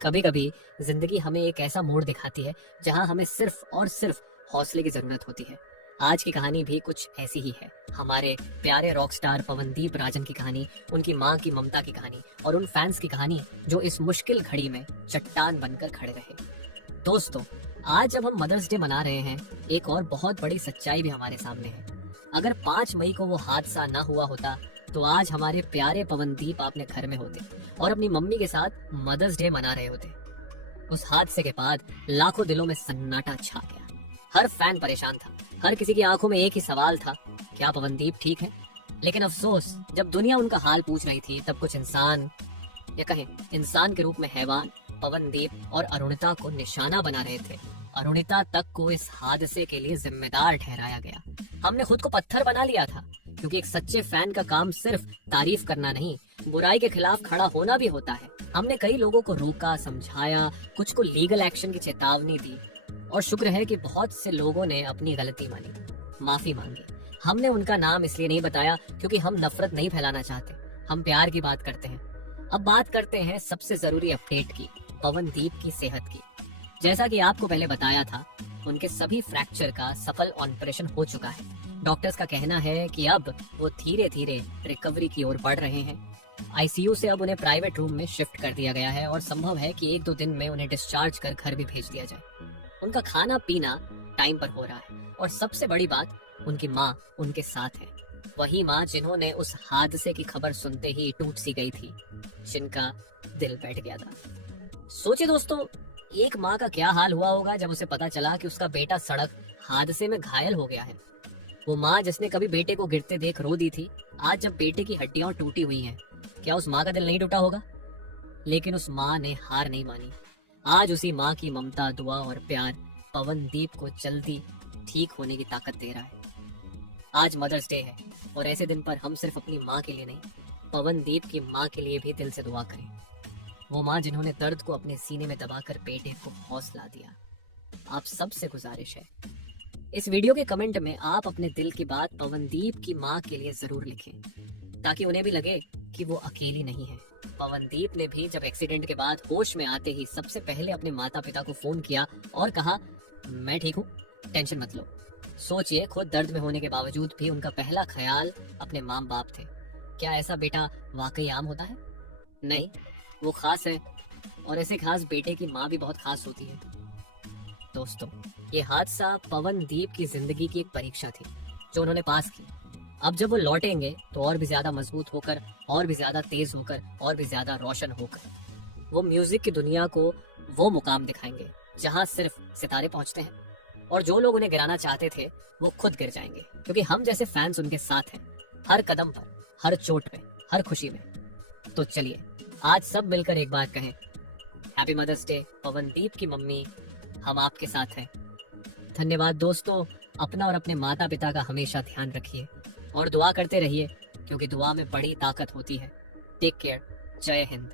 कभी कभी जिंदगी हमें एक ऐसा मोड़ दिखाती है जहां हमें सिर्फ और सिर्फ हौसले की जरूरत होती है। आज की कहानी भी कुछ ऐसी ही है। हमारे प्यारे रॉक स्टार पवनदीप राजन की कहानी, उनकी माँ की ममता की कहानी और उन फैंस की कहानी जो इस मुश्किल घड़ी में चट्टान बनकर खड़े रहे। दोस्तों, आज जब हम मदर्स डे मना रहे हैं, एक और बहुत बड़ी सच्चाई भी हमारे सामने है। अगर 5 मई को वो हादसा ना हुआ होता तो आज हमारे प्यारे पवनदीप अपने घर में होते और अपनी मम्मी के साथ मदर्स डे मना रहे होते। उस हादसे के बाद लाखों दिलों में सन्नाटा छा गया। हर फैन परेशान था, हर किसी की आंखों में एक ही सवाल था, क्या पवनदीप ठीक है? लेकिन अफसोस, जब दुनिया उनका हाल पूछ रही थी तब कुछ इंसान, या कहें इंसान के रूप में हैवान, पवनदीप और अरुणिता को निशाना बना रहे थे। अरुणिता तक को इस हादसे के लिए जिम्मेदार ठहराया गया। हमने खुद को पत्थर बना लिया था, क्योंकि एक सच्चे फैन का काम सिर्फ तारीफ करना नहीं, बुराई के खिलाफ खड़ा होना भी होता है। हमने कई लोगों को रोका, समझाया, कुछ को लीगल एक्शन की चेतावनी दी और शुक्र है कि बहुत से लोगों ने अपनी गलती मानी, माफी मांगी। हमने उनका नाम इसलिए नहीं बताया क्योंकि हम नफरत नहीं फैलाना चाहते, हम प्यार की बात करते हैं। अब बात करते हैं सबसे जरूरी अपडेट की, पवनदीप की सेहत की। जैसा कि आपको पहले बताया था, उनके सभी फ्रैक्चर का सफल ऑपरेशन हो चुका है। डॉक्टर्स का कहना है कि अब वो धीरे धीरे रिकवरी की ओर बढ़ रहे हैं। आईसीयू से अब उन्हें प्राइवेट रूम में शिफ्ट कर दिया गया है और संभव है कि 1-2 दिन में उन्हें डिस्चार्ज कर घर भी भेज दिया जाए। उनका खाना पीना टाइम पर हो रहा है और सबसे बड़ी बात, उनकी माँ उनके साथ है। वही माँ जिन्होंने उस हादसे की खबर सुनते ही टूट सी गई थी, जिनका दिल बैठ गया था। सोचिए दोस्तों, एक माँ का क्या हाल हुआ होगा जब उसे पता चला कि उसका बेटा सड़क हादसे में घायल हो गया है। वो माँ जिसने कभी बेटे को गिरते देख रो दी थी, आज जब बेटे की हड्डियां टूटी हुई हैं, क्या उस माँ का दिल नहीं टूटा होगा? लेकिन उस माँ ने हार नहीं मानी। आज उसी माँ की ममता, दुआ और प्यार पवनदीप को जल्दी ठीक होने की ताकत दे रहा है। आज मदर्स डे है और ऐसे दिन पर हम सिर्फ अपनी माँ के लिए नहीं, पवनदीप की माँ के लिए भी दिल से दुआ करें। वो माँ जिन्होंने दर्द को अपने सीने में दबाकर बेटे को हौसला दिया। आप सबसे गुजारिश है, इस वीडियो के कमेंट में आप अपने दिल की बात पवनदीप की माँ के लिए जरूर लिखें, ताकि उन्हें भी लगे कि वो अकेली नहीं है। पवनदीप ने भी जब एक्सीडेंट के बाद होश में आते ही सबसे पहले अपने माता पिता को फोन किया और कहा, मैं ठीक हूँ, टेंशन मत लो। सोचिए, खुद दर्द में होने के बावजूद भी उनका पहला ख्याल अपने माँ बाप थे। क्या ऐसा बेटा वाकई आम होता है? नहीं, वो खास है और ऐसे खास बेटे की माँ भी बहुत खास होती है। दोस्तों, ये हादसा पवनदीप की जिंदगी की एक परीक्षा थी जो उन्होंने पास की। अब जब वो लौटेंगे तो और भी ज्यादा मजबूत होकर, और भी ज्यादा तेज होकर, और भी ज्यादा रोशन होकर वो म्यूजिक की दुनिया को वो मुकाम दिखाएंगे जहां सिर्फ सितारे पहुंचते हैं। और जो लोग उन्हें गिराना चाहते थे वो खुद गिर जाएंगे, क्योंकि हम जैसे फैंस उनके साथ हैं, हर कदम पर, हर चोट में, हर खुशी में। तो चलिए आज सब मिलकर एक बार कहें, हैप्पी मदर्स डे पवनदीप की मम्मी, हम आपके साथ हैं। धन्यवाद दोस्तों। अपना और अपने माता पिता का हमेशा ध्यान रखिए और दुआ करते रहिए, क्योंकि दुआ में बड़ी ताकत होती है। Take care. जय हिंद।